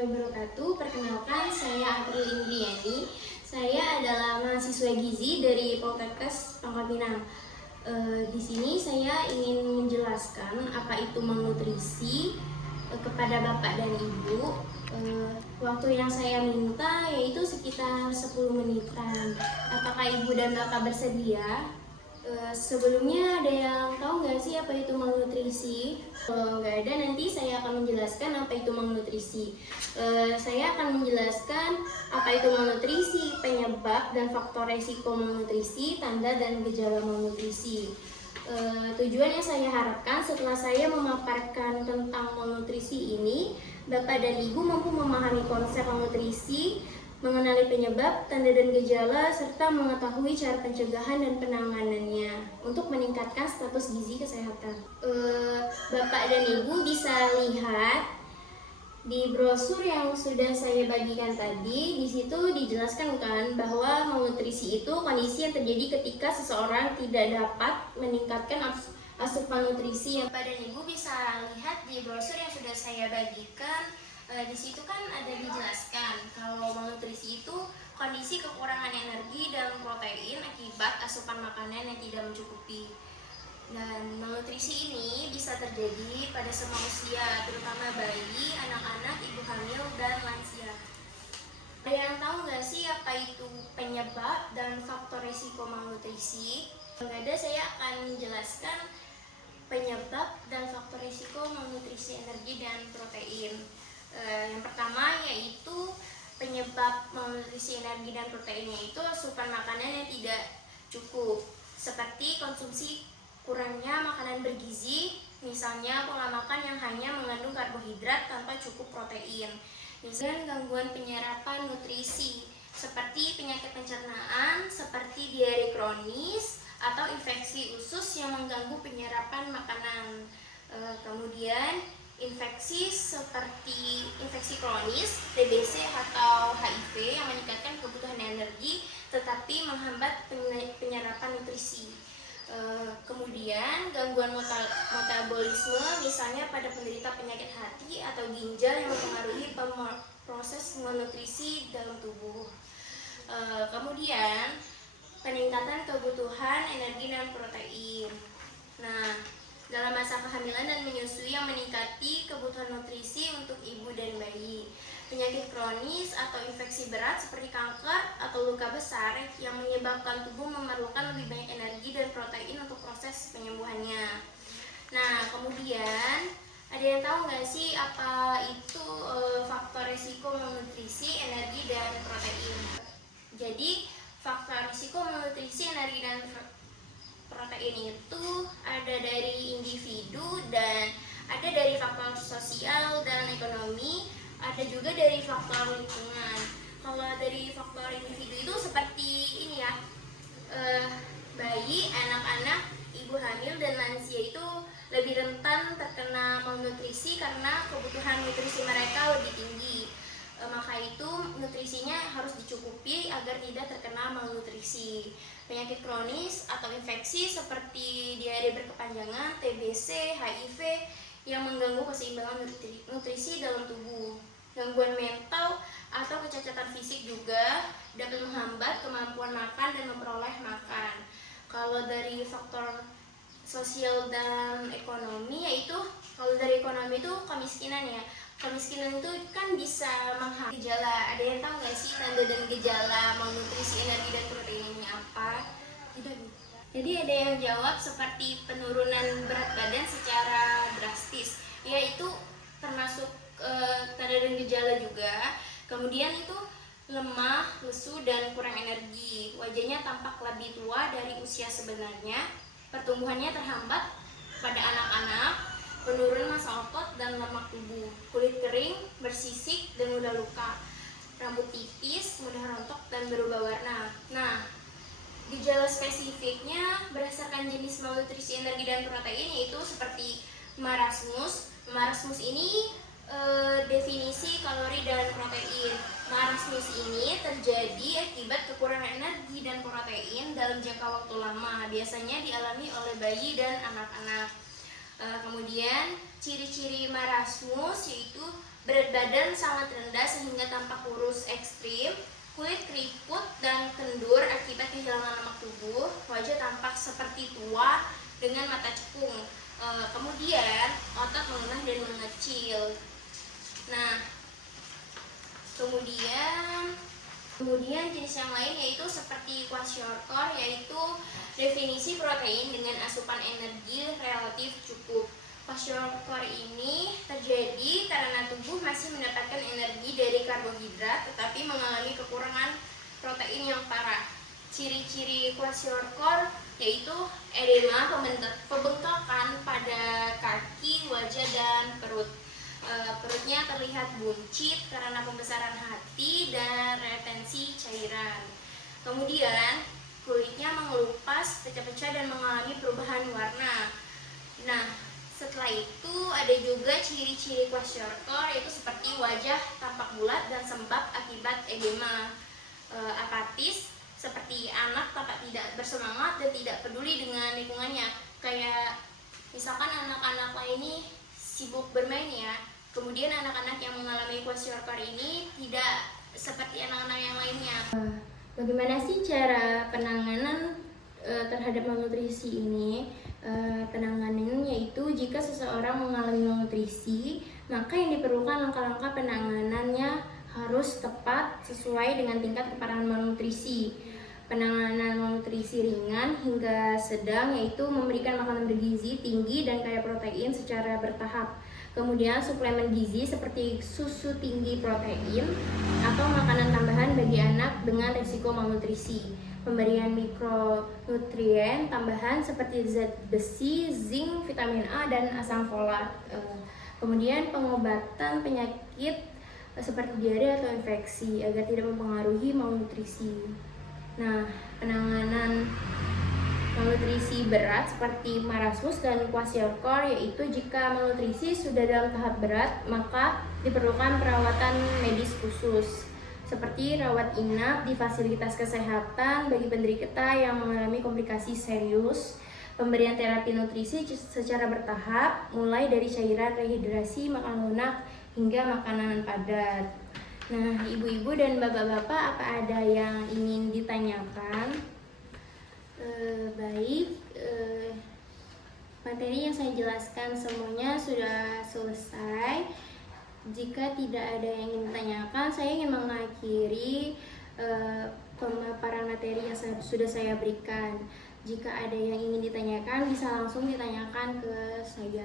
wabarakatuh. Perkenalkan, saya April Indriani. Saya adalah mahasiswa gizi dari Poltekkes Pangkal Pinang. Di sini saya ingin menjelaskan apa itu malnutrisi kepada Bapak dan Ibu. Waktu yang saya minta yaitu sekitar 10 menitan. Apakah Ibu dan Bapak bersedia? Sebelumnya ada yang tahu nggak sih apa itu malnutrisi? Kalau nggak ada, nanti saya akan menjelaskan apa itu malnutrisi. Saya akan menjelaskan apa itu malnutrisi, penyebab dan faktor resiko malnutrisi, tanda dan gejala malnutrisi. Tujuan yang saya harapkan setelah saya memaparkan tentang malnutrisi ini, Bapak dan Ibu mampu memahami konsep malnutrisi, mengenali penyebab, tanda dan gejala, serta mengetahui cara pencegahan dan penanganannya untuk meningkatkan status gizi kesehatan. Bapak dan Ibu bisa lihat di brosur yang sudah saya bagikan tadi. Di situ dijelaskan kan bahwa malnutrisi itu kondisi yang terjadi ketika seseorang tidak dapat meningkatkan asupan nutrisi. Bapak dan Ibu bisa lihat di brosur yang sudah saya bagikan. Di situ kan ada dijelaskan kalau malnutrisi itu kondisi kekurangan energi dan protein akibat asupan makanan yang tidak mencukupi. Dan malnutrisi ini bisa terjadi pada semua usia, terutama bayi, anak-anak, ibu hamil, dan lansia. Ada yang tahu nggak sih apa itu penyebab dan faktor risiko malnutrisi? Kalau ada, saya akan menjelaskan penyebab dan faktor risiko malnutrisi energi dan protein. Yang pertama yaitu penyebab malnutrisi energi dan proteinnya itu asupan makanan yang tidak cukup, seperti konsumsi kurangnya makanan bergizi, misalnya pola makan yang hanya mengandung karbohidrat tanpa cukup protein. Misalnya gangguan penyerapan nutrisi seperti penyakit pencernaan seperti diare kronis atau infeksi usus yang mengganggu penyerapan makanan. Kemudian infeksi seperti infeksi kronis, TBC atau HIV yang meningkatkan kebutuhan energi tetapi menghambat penyerapan nutrisi. Kemudian gangguan metabolisme misalnya pada penderita penyakit hati atau ginjal yang mempengaruhi proses malnutrisi dalam tubuh. Kemudian peningkatan kebutuhan energi dan protein. Nah, dalam masa kehamilan dan menyusui yang meningkati kebutuhan nutrisi untuk ibu dan bayi. Penyakit kronis atau infeksi berat seperti kanker atau luka besar yang menyebabkan tubuh memerlukan lebih banyak energi dan protein untuk proses penyembuhannya. Nah, kemudian ada yang tahu nggak sih apa itu faktor risiko malnutrisi, energi, dan protein? Jadi, faktor risiko malnutrisi, energi, dan protein itu ada dari individu dan ada dari faktor sosial dan ekonomi, ada juga dari faktor lingkungan. Kalau dari faktor individu itu seperti ini ya, bayi, anak-anak, ibu hamil, dan lansia itu lebih rentan terkena malnutrisi karena kebutuhan nutrisi mereka lebih tinggi. Maka itu nutrisinya harus dicukupi agar tidak terkena malnutrisi. Penyakit kronis atau infeksi seperti diare berkepanjangan, TBC, HIV yang mengganggu keseimbangan nutrisi dalam tubuh. Gangguan mental atau kecacatan fisik juga dapat menghambat kemampuan makan dan memperoleh makan. Kalau dari faktor sosial dan ekonomi, yaitu kalau dari ekonomi itu kemiskinan ya. Kemiskinan itu kan bisa menghambat gejala. Ada yang tahu nggak sih tanda dan gejala malnutrisi energi dan protein ini apa? Tidak. Jadi ada yang jawab seperti penurunan berat badan secara drastis, yaitu termasuk tanda dan gejala juga. Kemudian itu lemah, lesu, dan kurang energi. Wajahnya tampak lebih tua dari usia sebenarnya. Pertumbuhannya terhambat pada anak-anak. Penurunan massa otot dan lemak tubuh, kulit kering, bersisik, dan mudah luka, rambut tipis, mudah rontok, dan berubah warna. Nah, gejala spesifiknya berdasarkan jenis malnutrisi energi dan protein yaitu seperti marasmus. Marasmus ini definisi kalori dan protein. Marasmus ini terjadi akibat kekurangan energi dan protein dalam jangka waktu lama, biasanya dialami oleh bayi dan anak-anak. Kemudian ciri-ciri marasmus yaitu berat badan sangat rendah sehingga tampak kurus ekstrim, kulit keriput dan kendur akibat kehilangan lemak tubuh, wajah tampak seperti tua dengan mata cekung. Kemudian otot melemah dan mengecil. Nah, kemudian jenis yang lain yaitu seperti kwashiorkor, yaitu definisi protein dengan asupan energi relatif cukup. Kwashiorkor ini terjadi karena tubuh masih mendapatkan energi dari karbohidrat tetapi mengalami kekurangan protein yang parah. Ciri-ciri kwashiorkor yaitu edema, pembengkakan pada kaki, wajah, dan perut. Perutnya terlihat buncit karena pembesaran hati dan retensi cairan. Kemudian kulitnya mengelupas, pecah-pecah, dan mengalami perubahan warna. Nah, setelah itu ada juga ciri-ciri kwashiorkor yaitu seperti wajah tampak bulat dan sembab akibat edema, apatis seperti anak tampak tidak bersemangat dan tidak peduli dengan lingkungannya. Kayak misalkan anak-anak lainnya sibuk bermain ya. Kemudian anak-anak yang mengalami kwashiorkor ini tidak seperti anak-anak yang lainnya. Bagaimana sih cara penanganan terhadap malnutrisi ini? Penanganannya yaitu jika seseorang mengalami malnutrisi, maka yang diperlukan langkah-langkah penanganannya harus tepat sesuai dengan tingkat keparahan malnutrisi. Penanganan malnutrisi ringan hingga sedang yaitu memberikan makanan bergizi tinggi dan kaya protein secara bertahap. Kemudian suplemen gizi seperti susu tinggi protein atau makanan tambahan bagi anak dengan risiko malnutrisi. Pemberian mikronutrien tambahan seperti zat besi, zinc, vitamin A, dan asam folat. Kemudian pengobatan penyakit seperti diare atau infeksi agar tidak mempengaruhi malnutrisi. Nah, penanganan malnutrisi berat seperti marasmus dan kwashiorkor yaitu jika malnutrisi sudah dalam tahap berat, maka diperlukan perawatan medis khusus seperti rawat inap di fasilitas kesehatan bagi penderita yang mengalami komplikasi serius, pemberian terapi nutrisi secara bertahap mulai dari cairan rehidrasi, makan lunak hingga makanan padat. Nah, ibu-ibu dan bapak-bapak, apa ada yang ingin ditanyakan? Baik, materi yang saya jelaskan semuanya sudah selesai. Jika tidak ada yang ingin ditanyakan, saya ingin mengakhiri pemaparan materi yang sudah saya berikan. Jika ada yang ingin ditanyakan, bisa langsung ditanyakan ke saya.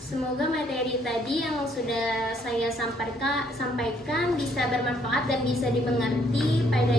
Semoga materi tadi yang sudah saya sampaikan bisa bermanfaat dan bisa dimengerti pada